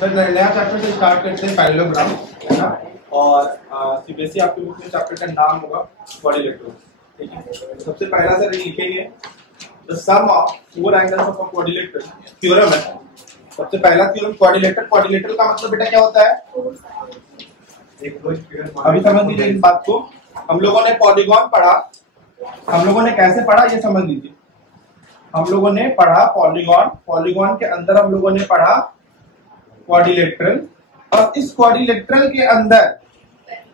Sir नया chapter से start करते हैं, पैरेललोग्राम है ना। और सीबीएसई आपके बुक में चैप्टर का नाम होगा क्वाड्रिलेटरल, ठीक है। सबसे पहला सर लिखेंगे the sum of four angles of a quadrilateral, theorem है। सबसे पहला थ्योरम क्वाड्रिलेटरल। क्वाड्रिलेटरल का मतलब बेटा क्या होता है? अभी समझ लीजिए इस बात को। हम लोगों ने पॉलीगॉन पढ़ा, हम लोगों ने कैसे पढ़ा ये समझ लीजिए। हम लोगों ने पढ़ा पॉलीगॉन, पॉलीगॉन के अंदर हम लोगों ने पढ़ा क्वाड्रिलेटरल, और इस क्वाड्रिलेटरल के अंदर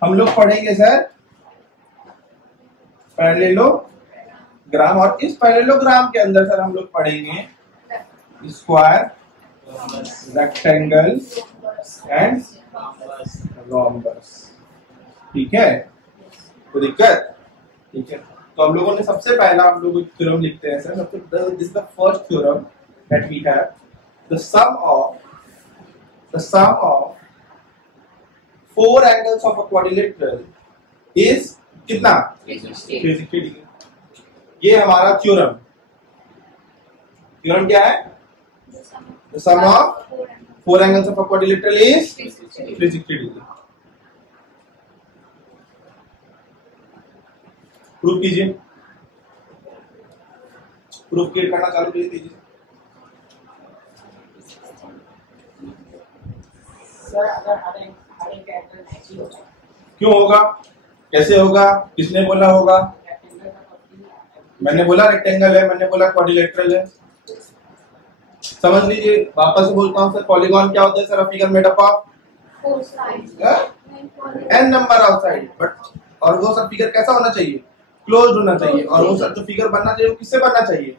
हम लोग पढ़ेंगे सर पैरेललोग्राम, और इस पैरेललोग्राम के अंदर सर हम लोग पढ़ेंगे स्क्वायर, रेक्टेंगल एंड रोम्बस। ठीक है, कोई दिक्कत? ठीक है, तो हम लोगों ने सबसे पहला हम लोग थ्योरम लिखते हैं sir. This is the first theorem that we have, the sum of four angles of a quadrilateral is कितना? 360 डिग्री। ये हमारा थ्योरम क्या है? The sum of four angles of a quadrilateral is 360 degree. Proof कीजिए, proof create करना चालू कीजिए। Sir अगर हर एक एंगल 90 होगा, क्यों होगा? कैसे होगा? किसने बोला होगा? मैंने बोला रेक्टेंगल है, मैंने बोला क्वाड्रिलेटरल है। समझ लीजिए, वापस से बोलता हूँ सर। पॉलीगॉन क्या होता है sir? Figure made up of n number of side, but और वो सब फिगर कैसा होना चाहिए? क्लोज्ड होना चाहिए। और वो सब जो फिगर बनना चाहिए वो किससे बनना चाहिए?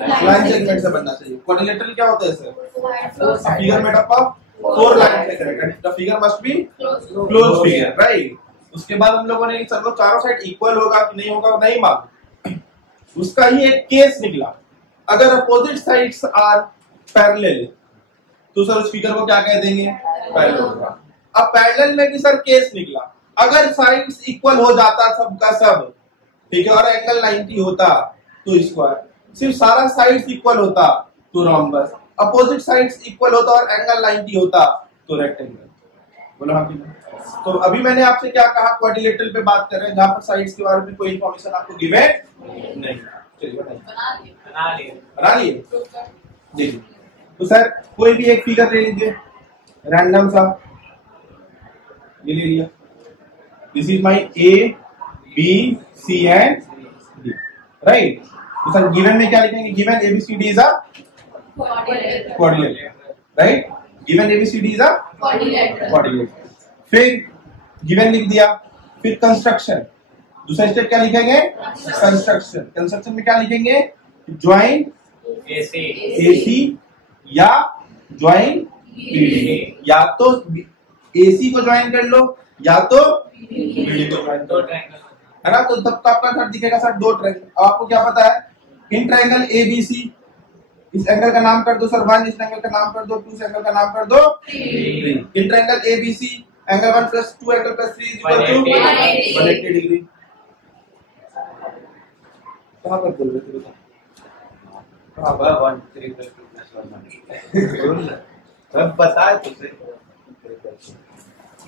लाइन सेगमेंट से बनना चाहिए। क्वाड्रिलेटरल क्या होता है sir? Figure made up of four line segment, the figure must be closed figure, right. उसके बाद हम लोगों ने सर वो चारों साइड इक्वल होगा कि नहीं होगा नहीं मालूम, उसका ही एक केस निकला। अगर अपोजिट साइड्स आर पैरेलल तो सर उस फिगर को क्या कह देंगे? पैरेललोग्राम। अब पैरेलल में भी सर केस निकला, अगर साइड्स इक्वल हो जाता सबका सब, ठीक है, और एंगल 90 होता तो स्क्वायर, सिर्फ सारा साइड्स इक्वल होता तो रोम्बस, अपोजिट साइड्स इक्वल होता और एंगल 90 होता तो रेक्टेंगल। बोलो हाँ कि नहीं? तो अभी मैंने आपसे क्या कहा? क्वाड्रिलेटरल पे बात कर रहे हैं जहां पर साइड्स के बारे में कोई इंफॉर्मेशन आपको गिवन नहीं। चलिए बताइए, बना लिए जी। तो सर कोई भी एक फिगर ले लीजिए रैंडम सा, ये ले लिया। This is my A B C and D, right. तो सर गिवन में क्या लिखेंगे? Given ABCD is a quadrilateral, right. Given ABCD is a quadrilateral. फिर गिवन लिख दिया, फिर कंस्ट्रक्शन। दूसरा स्टेप क्या लिखेंगे? कंस्ट्रक्शन। कंस्ट्रक्शन में क्या लिखेंगे? ज्वाइन एसी या ज्वाइन बीडी, या तो एसी को ज्वाइन कर लो या तो बीडी को ज्वाइन कर लो, है ना। तो तब तो आपका सर दिखेगा सर दो ट्रायंगल। आपको क्या पता है? इन ट्रायंगल एबीसी, इस एंगल का नाम कर दो सर 1, इस एंगल का नाम कर दो 2, इस एंगल का नाम कर दो 3। In triangle ABC angle 1 + 2 angle + 3 equal to 180 degree. कहां पर बोल रहे थे? कहां पर? 1 3 + 2 + 1 सब बताए तो सही।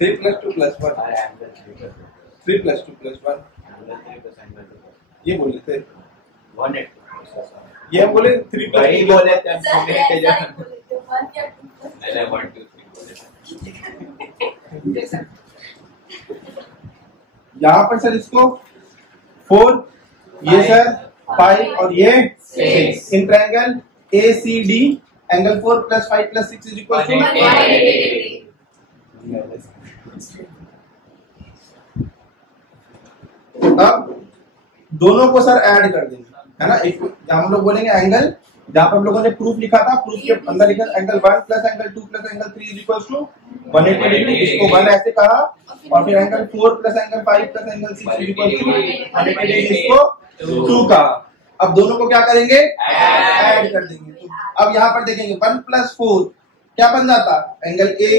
3 + 2 + 1 3 + 2 + 1 ये बोले थे 180। ये हम बोले 3 + 2 बोले थे, हम के जगह मैंने 1 2 3 बोले थे। यहाँ पर सर इसको 4, ये सर 5 और ये 6। In triangle ACD angle 4 + 5 + 6 is equal to 180। अब दोनों को सर ऐड कर देंगे, है ना। एक हम लोग बोलेंगे एंगल, जहां पर हम लोगों ने प्रूफ लिखा था, प्रूफ के अंदर लिखा angle 1 + angle 2 + angle 3 is equal to 180 degree. इसको 1 ऐसे कहा, और फिर angle 4 + angle 5 + angle 6 is equal to 180 degree, इसको 2 कहा। अब दोनों को क्या करेंगे? ऐड कर देंगे। तो अब यहाँ पर देखेंगे 1 + 4 क्या बन जाता? Angle A.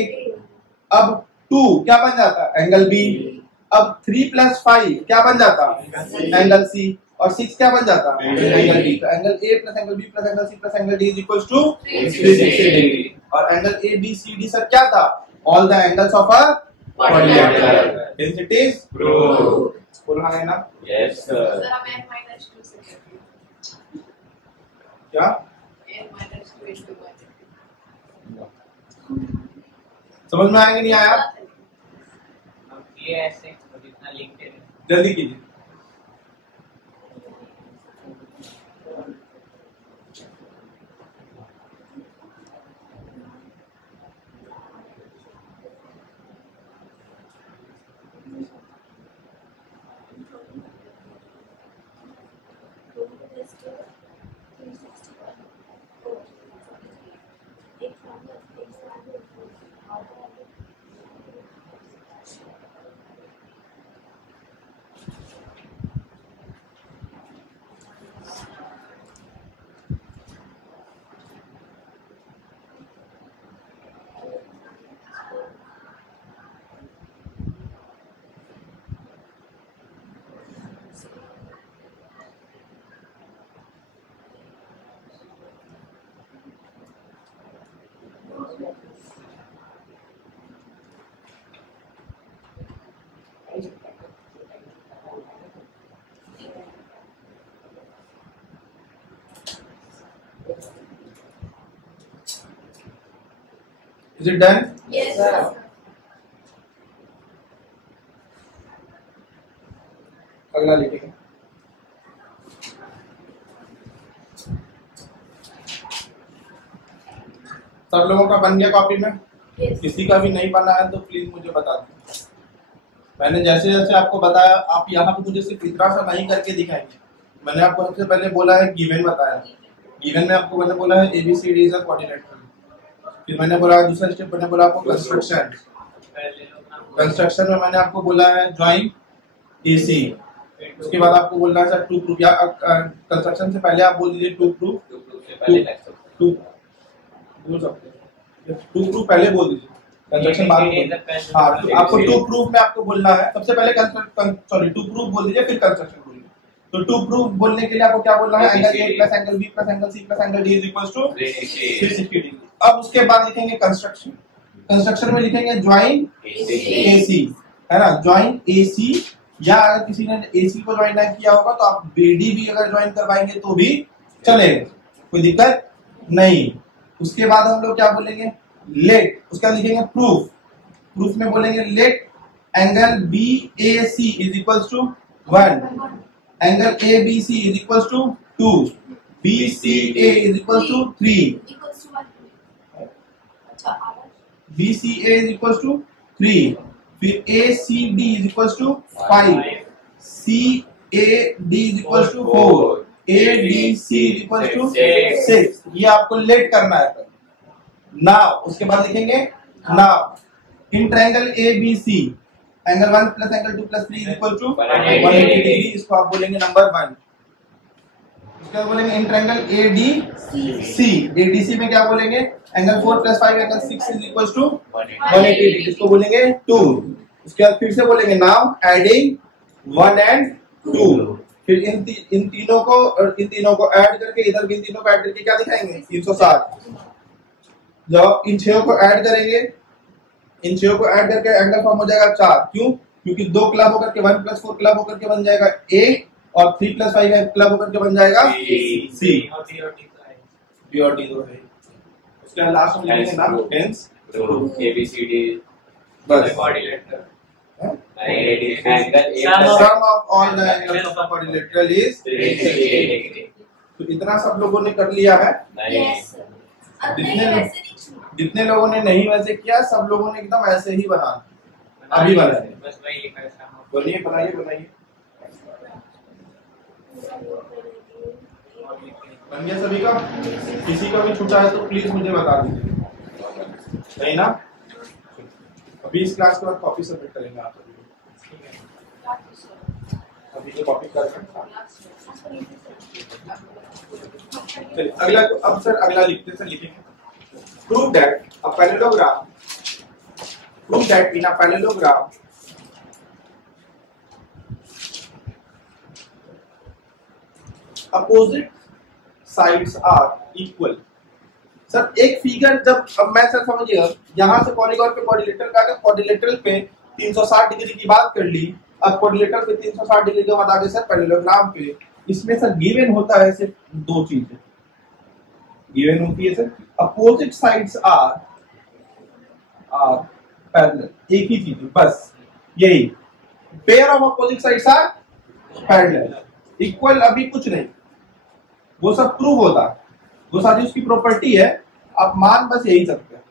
अब 2 क्या बन जाता? Angle B. अब 3 + 5 क्या बन जाता? Angle C. और 6 क्या बन जाता? Angle D. तो angle A + angle B + angle C + angle D is equal to 360 degree. और angle A B C D sir क्या था? All the angles of a quadrilateral. Hence it is proved। बोलना है ना? Yes sir। सर हम n minus 2 से करते हैं। क्या? n minus 2 into 1। समझ में आएंगे नहीं आया? हम ये ऐसे तो जितना लिखते हैं जल्दी कीजिए। Is it done? Yes sir। अगला लिखेंगे। सब लोगों का बन गया कॉपी में? Yes। किसी का भी नहीं बना है तो प्लीज मुझे बता दें। मैंने जैसे जैसे आपको बताया आप यहाँ पे मुझे सिर्फ इतना सा नहीं करके दिखाएंगे। मैंने आपको सबसे पहले बोला है गिवन बताया। गिवन में आपको मैंने बोला है ABCD इज अ क्वाड्रिलेटरल। फिर मैंने बोला दूसरा स्टेप मैंने बोला आपको कंस्ट्रक्शन। कंस्ट्रक्शन में मैंने आपको बोला है ज्वाइन AC। उसके बाद आपको बोलना है सर टू प्रूफ या कंस्ट्रक्शन से पहले आप बोल दीजिए टू प्रूफ। टू प्रूफ पहले बोल दीजिए, कंस्ट्रक्शन बाद में। हाँ आपको टू प्रूफ में आपको बोलना है सबसे पहले टू प्रूफ बोल दीजिए फिर कंस्ट्रक्शन बोलिए। तो टू प्रूफ बोलने के लिए आपको क्या बोलना है? Angle A plus angle B plus angle C plus angle D is equal to 360 degree. अब उसके बाद लिखेंगे कंस्ट्रक्शन। कंस्ट्रक्शन में लिखेंगे ज्वाइन AC, है ना? ज्वाइन AC, या अगर किसी ने AC को ज्वाइन नहीं किया होगा तो आप BD भी अगर ज्वाइन करवाएंगे तो भी चलेगा, कोई दिक्कत नहीं। उसके बाद हम लोग क्या बोलेंगे? लेट। उसका लिखेंगे प्रूफ। प्रूफ में बोलेंगे let angle BAC is equal to 1, angle ABC is equal to 2, BCA is equal to 3, Equals to 1। अच्छा आवाज। BCA इज इक्वल टू 3, फिर ACD is equal to 5, CAD is equal to 4, ADC is equal to 6। ये आपको late करना है। Now उसके बाद लिखेंगे now in triangle ABC angle 1 plus angle 2 plus 3 is equal to 180 degree. इसको आप बोलेंगे नंबर 1। उसके बाद बोलेंगे इन ट्रायंगल ADC। ADC में क्या बोलेंगे? Angle 4 plus 5 angle 6 is equal to 180 degree. इसको बोलेंगे 2। उसके बाद फिर से बोलेंगे नाउ एडिंग 1 एंड 2। फिर इन तीनों को ऐड करके इधर भी इन तीनों को ऐड करके क्या दिखाएंगे? 360। जब इन 6 को ऐड करेंगे, इन 6 को ऐड करके एंगल फॉर्म हो जाएगा 4। क्यों? क्योंकि 2 क्लब होकर के 1 प्लस 4 क्लब होकर के बन जाएगा A, और 3 प्लस 5 क्लब होकर के बन जाएगा C। B और D दो है। उसके बाद लास्ट में लिखेंगे ना हेंस ABCD बस quadrilateral. sum of all the angles of a quadrilateral is 360 degree। तो इतना सब लोगों ने कर लिया है। Yes sir। अब नहीं जितने वैसे नहीं छूना। जितने लोगों ने नहीं वैसे किया सब लोगों ने एकदम ऐसे ही बना अभी बनाए। बस वही लिखा है सामने। बोलिए बनाइए बनाइए। बन गया सभी का? किसी का भी छूटा है तो प्लीज मुझे बता दीजिए। नहीं ना? अभी इस क्लास के बाद कॉपी सबमिट करेंगे आप सभी। अभी तो कॉपी कर चलिए अगला। अब सर अगला लिखते सर लिखेंगे prove that a parallelogram in a parallelogram opposite sides are equal sir एक फिगर जब, अब मैं सर समझिएगा, यहाँ से पॉलीगॉन पे क्वाड्रिलेटरल का, क्वाड्रिलेटरल पे 360 डिग्री की बात कर ली, अब क्वाड्रिलेटरल पे 360 डिग्री के बाद आगे सर पैरेललोग्राम पे, इसमें सर गिवन होता है सिर्फ दो चीजें गिवन होती है sir, opposite sides are parallel, एक ही चीज बस यही, pair of opposite sides are parallel, equal अभी कुछ नहीं, वो सब प्रूव होता है, वो सारी उसकी प्रॉपर्टी है, आप मान बस यही सकते हैं।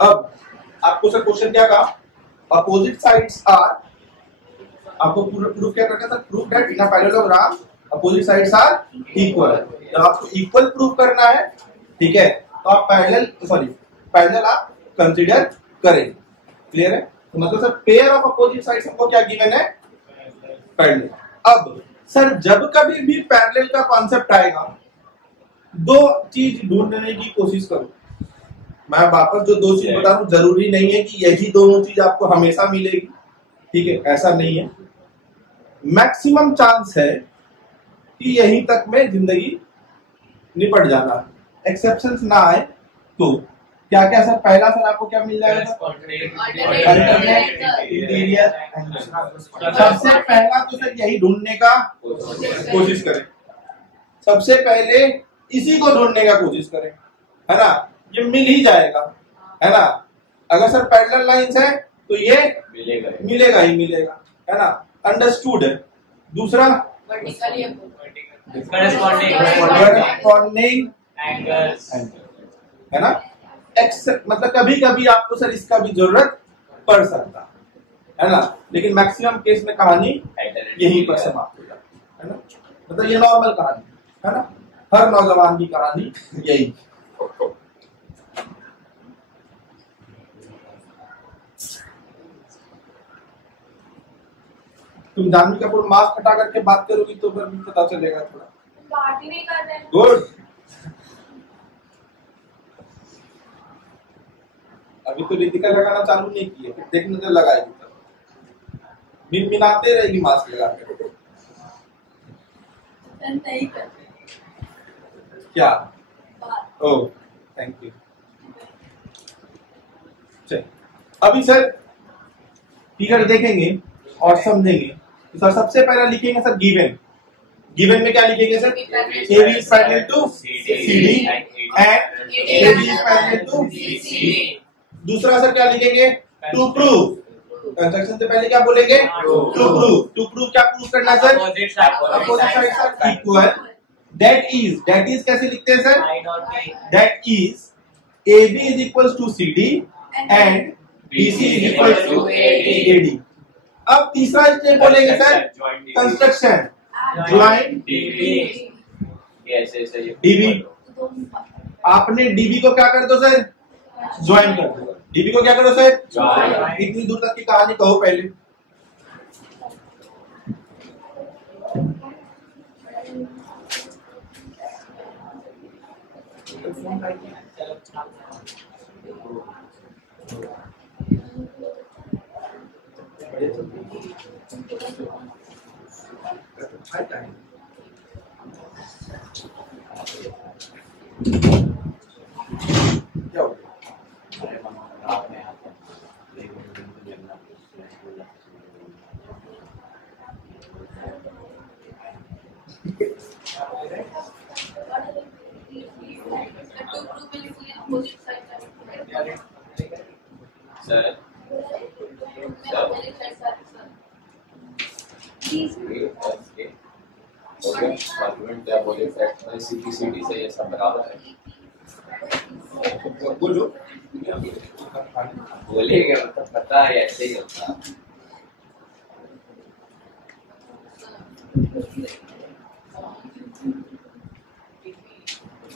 अब आपको सर क्वेश्चन क्या कहा, अपोजिट साइड्स आर, आपको प्रूफ क्या करना था, proof that in a parallelogram opposite sides are equal, जब आपको इक्वल प्रूफ करना है, ठीक है, तो आप पैरेलल आप कंसीडर करें, क्लियर है, तो मतलब sir pair of opposite sides हमको क्या गिवन है, पैरेलल। अब सर जब कभी भी पैरेलल का कॉन्सेप्ट आएगा, दो चीज ढूंढने की कोशिश करो, मैं वापस जो दो चीज बता रहा हूं, जरूरी नहीं है कि यही दोनों चीज आपको हमेशा मिलेगी, ठीक है, ऐसा नहीं है, मैक्सिमम चांस है कि यहीं तक में जिंदगी निपट जाना है, एक्सेप्शंस ना आए तो क्या क्या सर, पहला सर आपको क्या मिल जाएगा, इंटीरियर, सबसे पहला तो सर यही ढूंढने का कोशिश करें, सबसे पहले इसी को ढूंढने का कोशिश करें, है ना, ये मिल ही जाएगा, है ना, अगर सर पैरेलल लाइंस है तो ये मिलेगा ही मिलेगा, है ना, अंडरस्टूड है। दूसरा कॉरेस्पॉन्डिंग एंगल्स, है ना, मतलब कभी कभी आपको सर इसका भी जरूरत पड़ सकता है ना, लेकिन मैक्सिमम केस में कहानी यहीं पर समाप्त हो जाती है ना, मतलब ये नॉर्मल कहानी है ना, हर नौजवान की कहानी यही। तुम जानवी कपूर मास्क हटा करके बात करोगी तो फिर भी पता चलेगा थोड़ा, बात ही नहीं करते हैं। गुड, अभी तो रितिका लगाना चालू नहीं की है, फिर देखने से लगाएगी तब मिनमिनाते रहेगी मास्क लगा कर, नहीं करते क्या, ओह थैंक यू। चल अभी सर फिगर देखेंगे और समझेंगे, तो सर सबसे पहला लिखेंगे सर गिवन, गिवन में क्या लिखेंगे sir, AB is parallel to CD and AB is parallel to BC। दूसरा सर क्या लिखेंगे, टू प्रूव, कंस्ट्रक्शन से पहले क्या बोलेंगे, टू प्रूव क्या प्रूव करना sir, opposite sides are equal, that is कैसे लिखते हैं sir, that is AB is equals to CD and BC is equals to AD। अब तीसरा स्टेप बोलेंगे सर, कंस्ट्रक्शन ज्वाइंट डीबी, आपने डीबी को क्या कर दो सर, ज्वाइन कर दो, डीबी को क्या करो सर, इतनी दूर तक की कहानी कहो पहले, क्या हो Sir, CPCD से ये सब बराबर है, बोलो बोलिएगा मतलब पता है ऐसे ही होता है।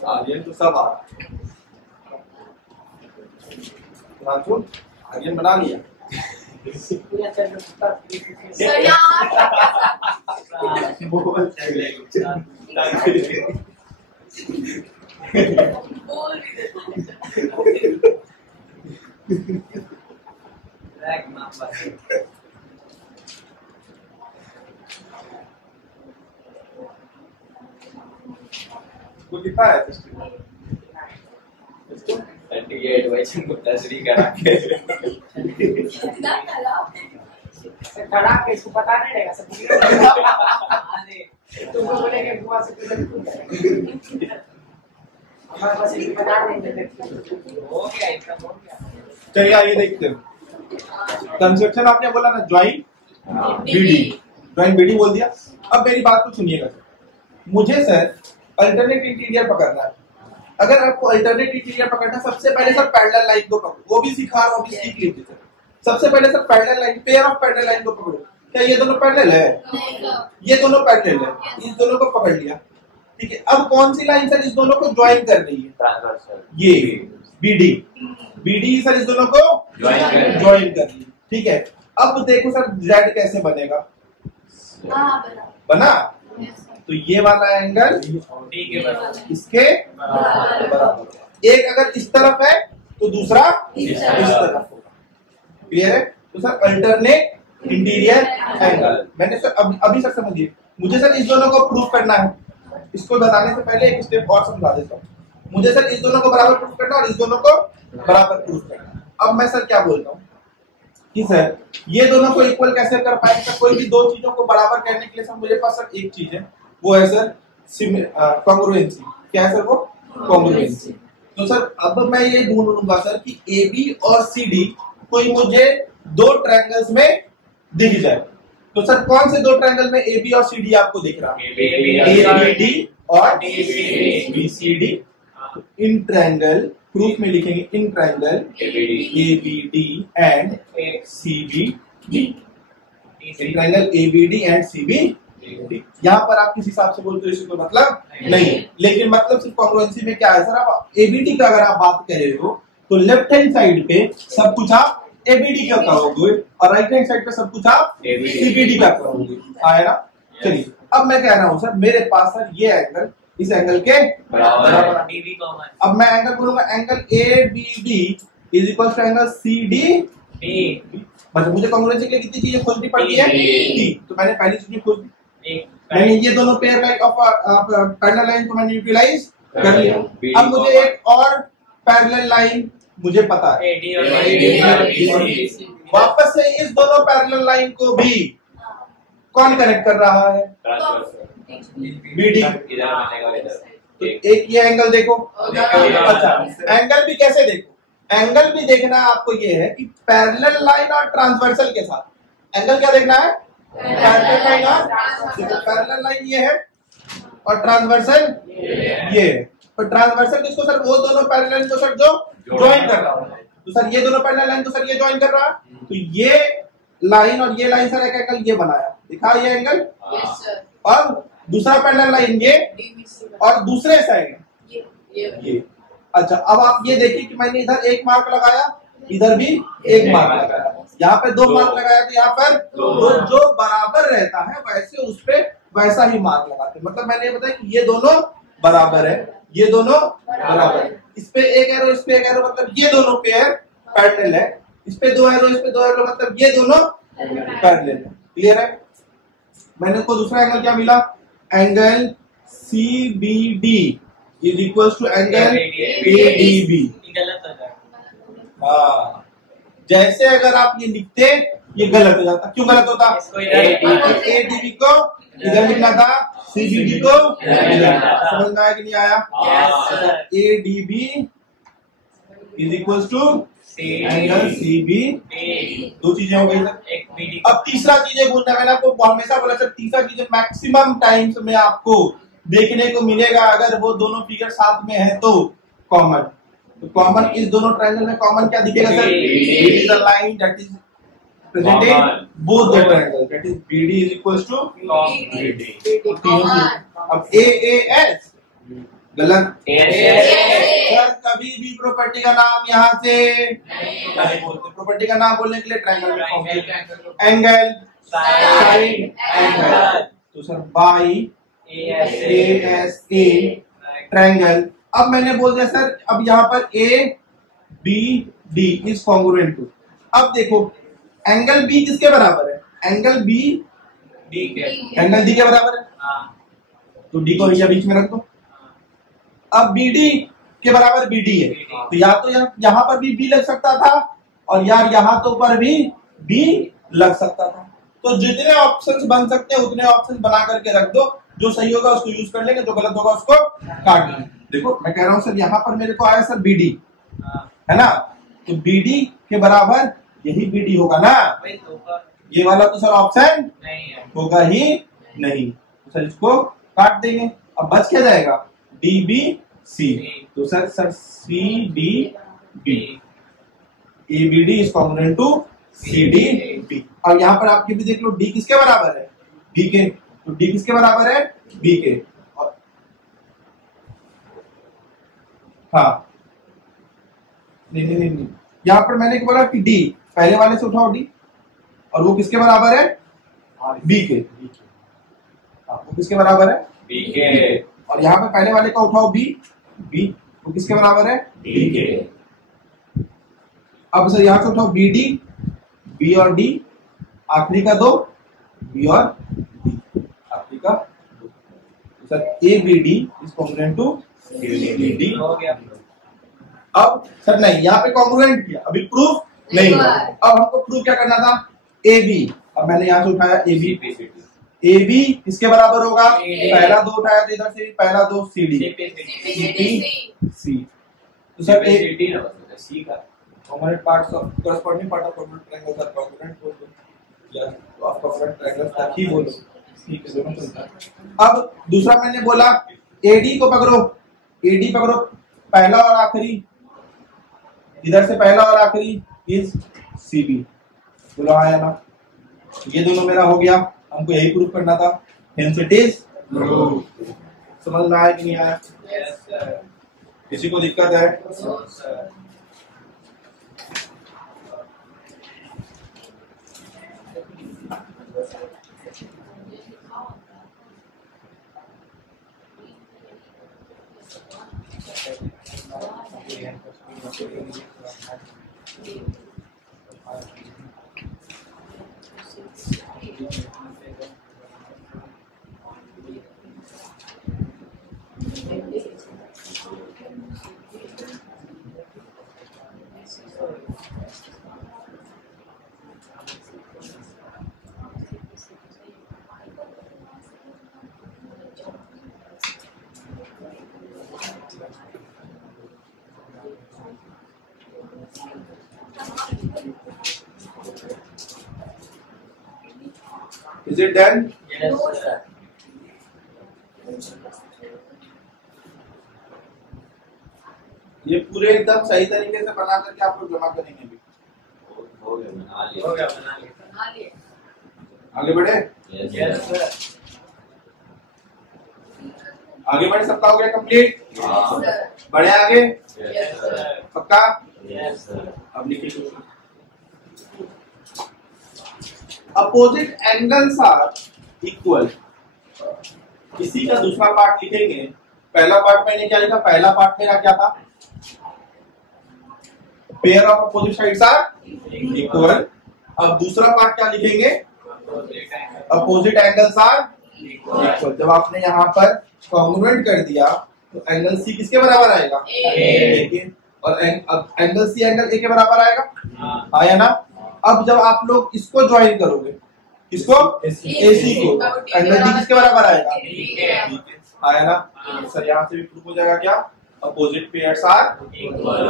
आर्यन तो सब आ रहा, आर्यन बना लिया सर यार बोल वो कितना है 38 वैसे मुद्दाश्री करा के इतना खराब खड़ा के इसको पता नहीं रहेगा सब तुमको बोलेंगे बुआ से हमारे पास ये बता देंगे हो गया इतना हो गया। चलिए आइए देखते हैं कंस्ट्रक्शन आपने बोला ना ज्वाइन बीडी, ज्वाइन बीडी बोल दिया। अब मेरी बात को सुनिएगा सर, मुझे सर अल्टरनेट इंटीरियर पकड़ना है। अगर आपको अल्टरनेट इंटीरियर पकड़ना, सबसे पहले सर पैरेलल लाइन को पकड़ो, वो भी सिखा रहा हूँ, अभी सीख लीजिए सर। सबसे पहले sir parallel line, pair of parallel line को पकड़ो। क्या ये दोनों पैरेलल है? ये दोनों पैरेलल है, इस दोनों को पकड़ लिया, ठीक है। अब कौन सी लाइन सर इस दोनों को ज्वाइन कर रही है? ये बीडी, बीडी सर इस दोनों को ज्वाइन कर रही है, ठीक है। अब देखो सर जेड कैसे बनेगा, बना तो ये वाला एंगल इसके बराबर, एक अगर इस तरफ है तो दूसरा इस तरफ होगा, क्लियर है। तो सर अल्टरनेट इंटीरियर एंगल, मैंने सर अभी सर समझिए, मुझे सर इस दोनों को प्रूफ करना है। इसको बताने से पहले एक स्टेप और समझा देता हूँ। मुझे सर इस दोनों को बराबर प्रूफ करना और इस दोनों को बराबर प्रूफ करना। अब मैं सर क्या बोलता हूँ कि सर ये दोनों को इक्वल कैसे कर पाएंगे सर? कोई भी दो चीजों को बराबर करने के लिए सर मुझे पास सर एक चीज है, वो है सर कॉन्ग्रुएंसी। क्या है सर वो? कॉन्ग्रुएंसी। तो सर अब मैं ये ढूंढूंगा सर कि ए बी और सी डी कोई मुझे दो ट्रायंगल्स में दिख जाए। तो सर कौन से दो ट्रायंगल में ए बी और सी डी आपको दिख रहा है? ए बी डी और B C D. In triangle, proof में लिखेंगे in triangle A B D and C B D, in triangle A B D and C B D. यहाँ पर आप किस हिसाब से बोलते हो इससे कोई मतलब नहीं, लेकिन मतलब सिर्फ कॉन्ग्रुएंसी में क्या है सर, आप एबीडी का अगर आप बात कर रहे हो तो लेफ्ट हैंड साइड पे सब कुछ आप एबीडी का करोगे और राइट हैंड साइड पे सब कुछ आप सीबीडी का करोगे, आया ना। चलिए अब मैं कह रहा हूँ सर मेरे पास सर ये एंगल इस एंगल के बराबर, अब मैं एंगल बोलूंगा angle A B D is equal to angle C D, मतलब मुझे कॉन्ग्रुएंसी के लिए कितनी चीजें खोजनी पड़ती है? तो मैंने पहली चीज खोज दी, मैंने ये दोनों pair line of parallel line को मैंने यूटिलाइज कर लिया। अब मुझे एक और पैरेलल लाइन मुझे पता है, वापस से इस दोनों पैरेलल लाइन को भी कौन कनेक्ट कर रहा है? बीडी। तो एक ये एंगल देखो, अच्छा एंगल भी कैसे देखो? एंगल भी देखना आपको ये है कि पैरेलल लाइन और ट्रांसवर्सल के साथ एंगल क्या देखना है? पैरेलल लाइन और पैरेलल लाइन ये है और ट्रांसवर्सल ये है। तो ट्रांसवर्सल किसको सर? वो दोनों पैरेलल लाइन को सर जो ज्वाइन कर रहा है। तो सर ये दोनों पैरेलल लाइन को सर ये ज्वाइन कर रहा है, तो ये लाइन और ये लाइन सर एक एंगल ये बनाया, दिखा ये एंगल, और दूसरा पैरेलल लाइन ये और दूसरे साइड ये। अच्छा अब आप ये देखिए कि मैंने इधर एक मार्क लगाया, इधर भी एक मार्क लगाया, यहाँ पे दो मार्क लगाया, तो यहाँ पर जो बराबर रहता है वैसे उस पे वैसा ही मार्क लगाते हैं। मतलब मैंने ये बताया कि ये दोनों बराबर है, ये दोनों बराबर है, इस पे एक एरो इस पे एक एरो, मतलब ये दोनों पेयर पैरेलल है, इस पे दो एरो इस पे दो एरो, मतलब ये दोनों पैरेलल है। क्लियर है? मैंने को दूसरा एंगल क्या मिला? Angle C B D is equal to angle ADB. हाँ, जैसे अगर आप ये लिखते ये गलत हो जाता। क्यों गलत होता? एडीबी को इधर लिखना था, सीबीडी को समझ में आया कि नहीं आया? ADB is equal to angle CB, दो चीजें हो गई सर। अब तीसरा चीजें बोलना, मैंने आपको हमेशा बोला सर तीसरा चीजें मैक्सिमम टाइम्स में आपको देखने को मिलेगा अगर वो दोनों फिगर साथ में है तो कॉमन। तो कॉमन इस दोनों ट्रायंगल में कॉमन क्या दिखेगा sir? Is the line that is presenting both the triangle, that is BD is equal to BD. अब एएएस गलत, सर कभी भी प्रॉपर्टी का नाम यहाँ से नहीं बोलते। प्रॉपर्टी का नाम बोलने के लिए ट्रायंगल में एंगल साइड एंगल, तो सर बाई ASA ट्रायंगल। अब मैंने बोल दिया सर अब यहाँ पर A B D is congruent to. अब देखो एंगल बी किसके बराबर है? एंगल बी डी के एंगल डी के बराबर है, तो डी को भैया बीच में रख दो। अब बी डी के बराबर बी डी है, तो या तो यहाँ पर भी बी लग सकता था और यार यहाँ तो पर भी बी लग सकता था। तो जितने ऑप्शंस बन सकते हैं उतने ऑप्शंस बना करके रख दो, जो सही होगा उसको यूज कर लेंगे, जो गलत होगा उसको काट लेंगे। देखो मैं कह रहा हूँ सर यहाँ पर मेरे को आया सर बी डी है ना, तो बी डी के बराबर यही बी डी होगा ना, ये वाला तो सर ऑप्शन होगा ही नहीं, तो सर इसको काट देंगे। अब बच क्या जाएगा? डी बी सी, तो sir C D B, A B D is congruent to C D B. अब यहाँ पर आप ये भी देख लो, डी किसके बराबर है? बी के, तो डी किसके बराबर है? बी के। और हाँ नहीं, यहाँ पर मैंने बोला कि डी पहले वाले से उठाओ डी, और वो किसके बराबर है? बी के। वो किसके बराबर है? बी के। और यहाँ पे पहले वाले का उठाओ बी, बी वो किसके बराबर है? डी के। अब सर यहाँ से उठाओ बी डी, बी और डी, आखिरी का दो, बी और डी, आखिरी का दो, sir A B D is congruent to B D हो गया। अब सर नहीं, यहाँ पे कॉन्ग्रुएंट किया, अभी प्रूफ नहीं हुआ। अब हमको प्रूफ क्या करना था? A B. अब मैंने यहाँ से उठाया ए बी, ए बी किसके बराबर होगा? पहला दो उठाया था इधर से, पहला दो सी डी, सी, तो सर सी का component parts of corresponding part of component triangle are congruent बोलो, या ऑफ कॉम्पोनेंट ट्रायंगल तक ही बोलो, ठीक है दोनों चलता है। अब दूसरा मैंने बोला एडी को पकड़ो, एडी पकड़ो, पहला और आखिरी, इधर से पहला और आखिरी इज सीबी, बोलो हाँ या ना? ये दोनों मेरा हो गया, हमको यही प्रूफ करना था, हेंस इट इज प्रूफ। समझ में आया कि नहीं आया? Yes sir. किसी को दिक्कत है? No sir. Is it done? Yes sir. ये पूरे एकदम सही तरीके से बना करके आप लोग जमा करेंगे अभी। हो गया बना लिया। हो गया बना लिया। आगे बढ़े? Yes sir. आगे बढ़े, सबका हो गया कंप्लीट? हाँ। बढ़े आगे? Yes sir. पक्का? Yes sir. अब लिखिए, अपोजिट एंगल्स आर इक्वल। इसी का दूसरा पार्ट लिखेंगे। पहला पार्ट मैंने क्या लिखा? पहला पार्ट मेरा क्या था? Pair of opposite sides are equal. अब दूसरा पार्ट क्या लिखेंगे? Opposite angles are equal. जब आपने यहाँ पर कॉन्ग्रुएंट कर दिया तो एंगल सी किसके बराबर आएगा? ए के। और एंगल सी एंगल ए के बराबर आएगा, हाँ या ना? अब जब आप लोग इसको ज्वाइन करोगे, किसको? एसी को, एंगल डी किसके बराबर आएगा? आया ना? सर यहाँ से भी प्रूफ हो जाएगा क्या? Opposite pairs are equal.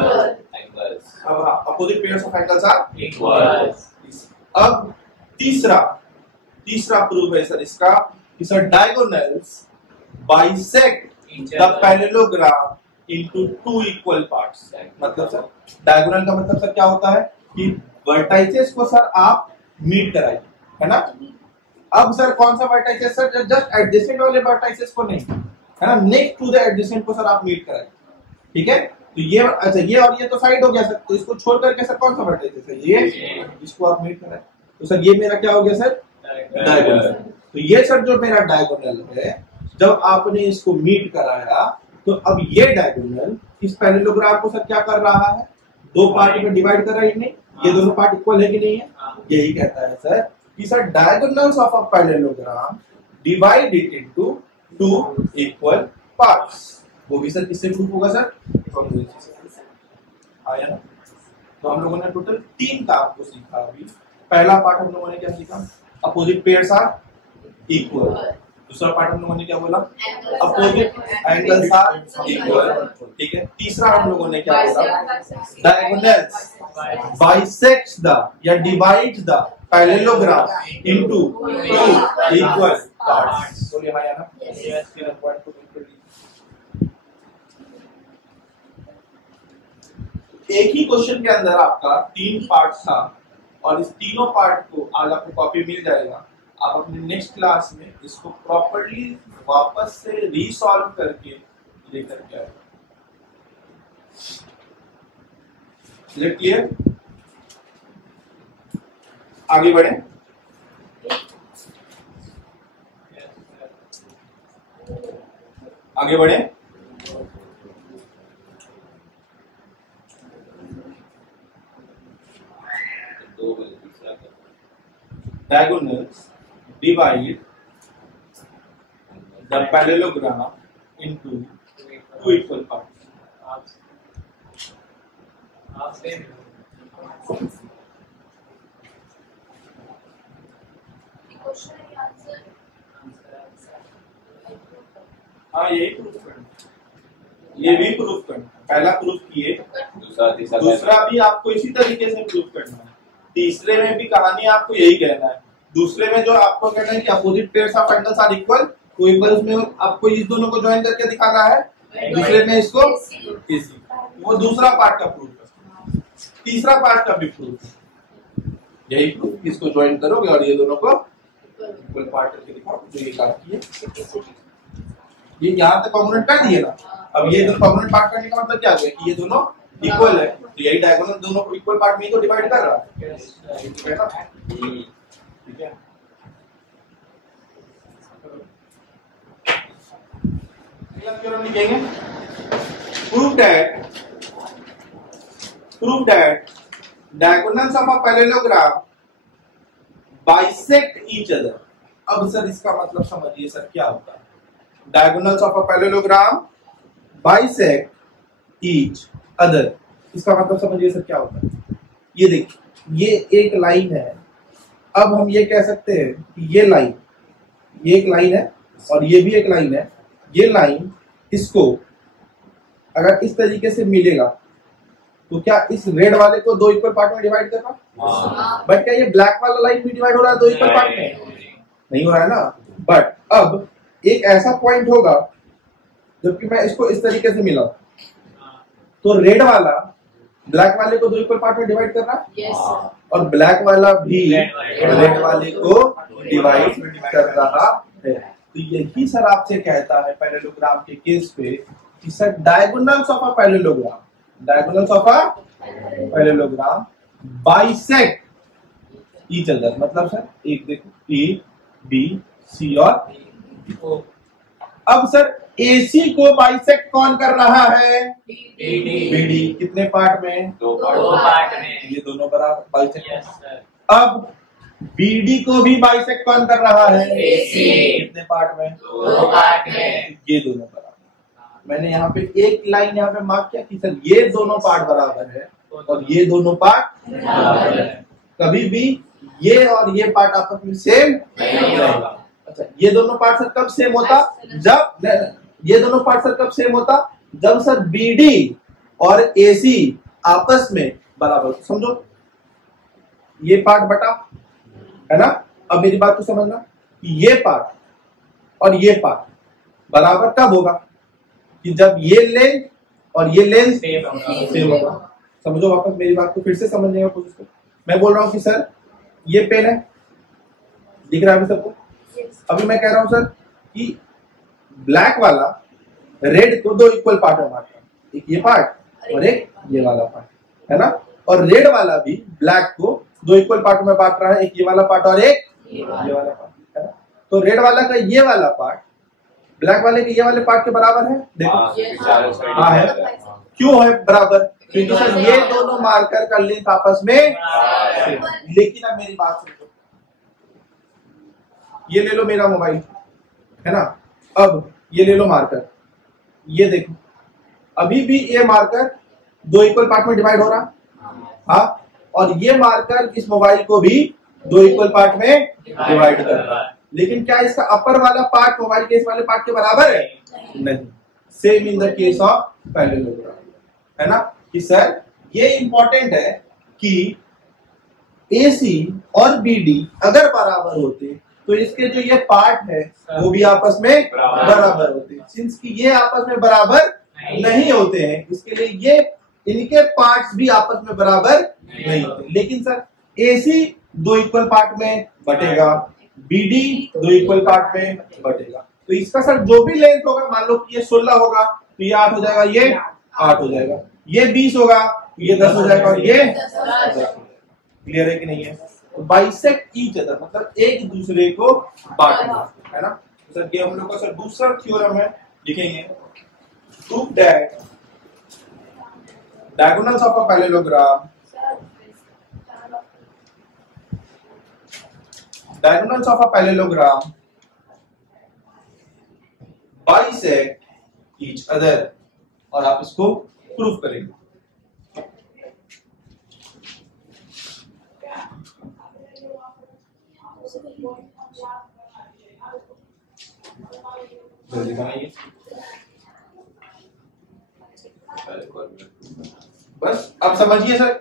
Opposite pairs of angles are equal. अब तीसरा प्रूफ है सर इसका कि sir diagonals bisect the parallelogram into two equal parts. मतलब सर डायगोनल का मतलब सर क्या होता है कि वर्टाइसेस को सर आप मीट कराइए, है ना? अब सर कौन सा वर्टाइसेस? सर जस्ट एडजेसेंट वाले वर्टाइसेस को नहीं, है ना? नेक्स्ट टू द एडजेसेंट को सर आप मीट कराइए, ठीक है? तो ये अच्छा, ये और ये तो साइड हो गया सर, तो इसको छोड़ करके सर कौन सा वर्टाइसेस है? ये, इसको आप मीट कराए, तो सर ये मेरा क्या हो गया सर? डायगोनल। तो ये सर जो मेरा डायगोनल है, जब आपने इसको मीट कराया तो अब ये डायगोनल इस पैरेललोग्राम को सर क्या कर रहा है? दो पार्ट में डिवाइड कर रहा है, नहीं? ये दोनों पार्ट इक्वल है कि नहीं है? यही कहता है सर कि sir diagonals of a parallelogram divide it into two equal parts. वो भी सर किससे प्रूफ होगा सर? आया ना? तो हम लोगों ने टोटल 3 का आपको सीखा अभी। पहला पार्ट हम लोगों ने क्या सीखा? Opposite pairs are equal. दूसरा पार्ट हम लोगों ने क्या बोला? Opposite angles are equal. ठीक है। तीसरा हम लोगों ने क्या बोला? डायगोनल्स बाइसेक्ट्स द या divides the parallelogram into two equal parts. तो यहाँ आया ना? एक ही क्वेश्चन के अंदर आपका 3 पार्ट था और इस तीनों पार्ट को आज आपको कॉपी मिल जाएगा। आप अपने नेक्स्ट क्लास में इसको प्रॉपर्ली वापस से रीसॉल्व करके लेकर के आएगा। क्लियर? आगे बढ़े। आगे बढ़े। Diagonals divide the parallelogram into two equal parts. हाँ यही प्रूफ करना, ये भी प्रूफ करना। पहला प्रूफ किए, दूसरा भी आपको इसी तरीके से प्रूफ करना है। तीसरे में भी कहानी आपको यही कहना है। दूसरे में जो आपको कहना है कि opposite pairs of angles are equal, तो एक बार उसमें आपको इस दोनों को ज्वाइन करके दिखाना है। दूसरे में इसको इसी, वो दूसरा पार्ट का प्रूफ है। तीसरा पार्ट का भी प्रूफ यही प्रूफ, इसको ज्वाइन करोगे और ये दोनों को इक्वल पार्ट करके दिखाओ। जो ये काम किए, ये यहाँ तक कॉम्पोनेंट कर दिए ना। अब ये दोनों कॉम्पोनेंट पार्ट करने का मतलब क्या हुआ कि ये दोनों इक्वल है, तो यही डायगोनल दोनों को इक्वल पार्ट में ही तो डिवाइड कर रहा है। ठीक है। लिखेंगे prove that diagonals of a parallelogram bisect each other। अब सर इसका मतलब समझिए सर क्या होता है। Diagonals of a parallelogram bisect each other, इसका मतलब समझिए सर क्या होता है। ये देखिए, ये एक लाइन है। अब हम ये कह सकते हैं कि ये लाइन, ये एक लाइन है और ये भी एक लाइन है। ये लाइन इसको अगर इस तरीके से मिलेगा तो क्या इस रेड वाले को दो इक्वल पार्ट में डिवाइड कर रहा? बट क्या ये ब्लैक वाला लाइन भी डिवाइड हो रहा है दो इक्वल पार्ट में? नहीं हो रहा है ना। बट अब एक ऐसा पॉइंट होगा जबकि मैं इसको इस तरीके से मिला तो रेड वाला ब्लैक वाले को दो इक्वल पार्ट में डिवाइड कर रहा है और ब्लैक वाला भी रेड वाले को डिवाइड कर रहा है। तो यही सर आपसे कहता है पैरेललोग्राम के केस पे कि sir diagonals of a parallelogram, diagonals of a parallelogram bisect each other. मतलब सर एक देखो ए बी सी और अब सर AC को बाइसेक्ट कौन कर रहा है? BD। कितने पार्ट में? दो पार्ट में। ये दोनों बराबर बाइसेक्ट। अब BD को भी बाइसेक्ट कौन कर रहा है? AC। कितने पार्ट में? दो पार्ट में। ये दोनों बराबर। मैंने यहाँ पे एक लाइन यहाँ पे मार्क किया कि सर ये दोनों पार्ट बराबर है और ये दोनों पार्ट बराबर है। कभी भी ये और ये पार्ट आपस में सेम नहीं रहेगा। अच्छा, ये दोनों पार्ट सर कब सेम होता? जब ये दोनों पार्ट सर कब सेम होता? जब सर BD और AC आपस में बराबर। समझो, ये पार्ट बटा है ना। अब मेरी बात को समझना कि ये पार्ट और ये पार्ट बराबर कब होगा? कि जब ये लेंथ और ये लेंथ सेम होगा। समझो, वापस मेरी बात को फिर से समझने का कोशिश करो। मैं बोल रहा हूं कि सर ये पेन है, दिख रहा है अभी सबको। अभी मैं कह रहा हूं सर कि ब्लैक वाला रेड को दो इक्वल पार्ट में बांट रहा है, एक ये पार्ट और एक ये वाला पार्ट, है ना। और रेड वाला भी ब्लैक को दो इक्वल पार्ट में बांट रहा है, एक ये वाला पार्ट और एक ये वाला पार्ट, है ना। तो रेड वाला का ये वाला पार्ट ब्लैक वाले के ये वाले पार्ट के बराबर है। देखो, हाँ है। क्यों है बराबर? क्योंकि सर ये दोनों मार्कर का लेंथ आपस में सेम। लेकिन अब मेरी बात सुनो, ये ले लो मेरा मोबाइल है ना, अब ये ले लो मार्कर, ये देखो अभी भी ये मार्कर दो इक्वल पार्ट में डिवाइड हो रहा, हाँ, और ये मार्कर इस मोबाइल को भी दो इक्वल पार्ट में डिवाइड कर रहा है। लेकिन क्या इसका अपर वाला पार्ट मोबाइल के इस वाले पार्ट के बराबर है? नहीं। Same in the case of parallelogram, है ना, कि सर ये इंपॉर्टेंट है कि AC और BD अगर बराबर होते तो इसके जो ये पार्ट है वो भी आपस में बराबर होते। सिंस कि ये आपस में बराबर नहीं होते हैं, इसके लिए ये इनके पार्ट्स भी आपस में बराबर नहीं होते। लेकिन सर AC दो इक्वल पार्ट में बटेगा, BD दो इक्वल पार्ट में बटेगा, तो इसका सर जो भी लेंथ होगा, मान लो कि ये 16 होगा तो ये 8 हो जाएगा, ये 8 हो जाएगा, ये 20 होगा तो ये 10 हो जाएगा, और ये 10। क्लियर है कि नहीं है? बाइसेक्ट ईच अदर मतलब एक दूसरे को बांटना, है ना। सर ये हम लोग का सर दूसरा थ्योरम है, लिखेंगे prove that diagonals of a parallelogram, diagonals of a parallelogram bisect each other, और आप इसको प्रूफ करेंगे। जल्दी बनाइए, बस अब समझिए सर,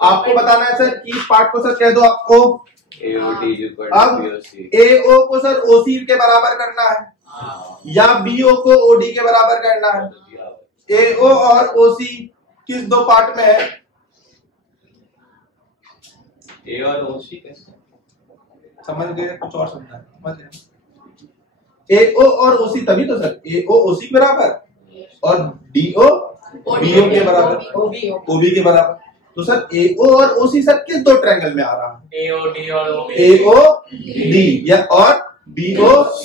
आपको बताना है सर कि इस पार्ट को सर कह दो आपको अब AO को सर OC के बराबर करना है या BO को OD के बराबर करना है। AO और OC किस दो पार्ट में है? A और OC कैसे समझ गए? कुछ और समझना है? समझ गए? AO और OC तभी तो सर AO OC के बराबर और DO BO के बराबर, OB के बराबर। तो सर AO और OC सर किस दो ट्रायंगल में आ रहा है? AOD और OB, AOD या और BOC,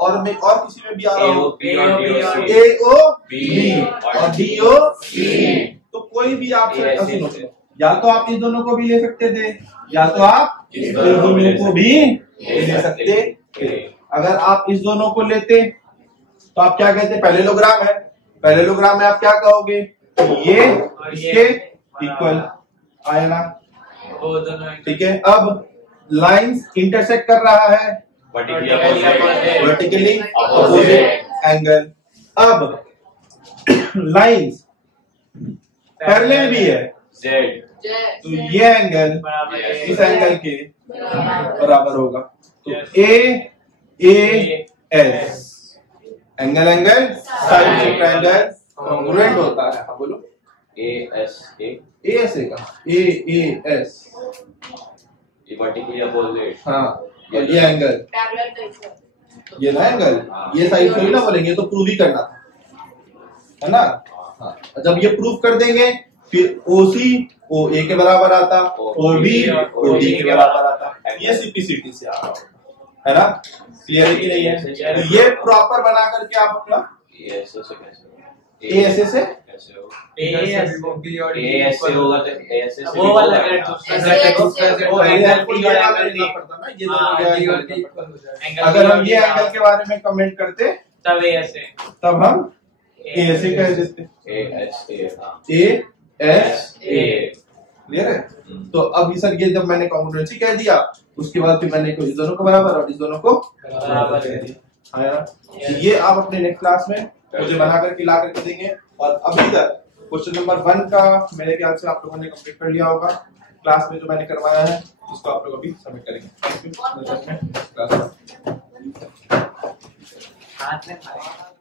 और मैं और किसी में भी आ रहा हूँ AOB और DOC। तो कोई भी आप सुनो, या तो आप इस दोनों को भी ले सकते थे या तो आप इस दोनों को भी ले सकते थे। अगर आप इस दोनों को लेते तो आप क्या कहते? पैरेललोग्राम है, पैरेललोग्राम में आप क्या कहोगे? ये इसके इक्वल आया ना, ठीक है। अब लाइंस इंटरसेक्ट कर रहा है वर्टिकली अपोजिट एंगल। अब लाइंस पैरेलल भी है, तो ये एंगल इस एंगल के बराबर होगा। तो AAS एंगल एंगल साइड से ट्रायंगल कॉन्ग्रुएंट होता है। हाँ बोलो। ASA का AAS वर्टिकली अपोजिट, हाँ, और ये एंगल, ये ना एंगल, ये साइड थोड़ी ना बोलेंगे, तो प्रूव ही करना था, है ना। हाँ, जब ये प्रूव कर देंगे फिर OC OA के बराबर आता, OB OD के बराबर आता। ये सिंपलिसिटी से आ रहा होगा, है ना। क्लियर है कि नहीं है? तो ये प्रॉपर बना करके आप अपना ASA से ASA होगा तो ASA से वो वाला अगर हम ये एंगल के बारे में कमेंट करते तब हम ASA कह देते। ASA क्लियर है? तो अब सर ये जब मैंने कॉन्ग्रुएंसी कह दिया उसके बाद फिर मैंने इस दोनों को बराबर और इस दोनों को बराबर कह दिया, है ना। तो ये आप अपने नेक्स्ट क्लास में मुझे बना करके ला करके देंगे। और अभी तक क्वेश्चन नंबर 1 का मेरे ख्याल से आप लोगों ने कंप्लीट कर लिया होगा क्लास में, जो मैंने करवाया है उसको आप लोग अभी सबमिट करेंगे। Thank you.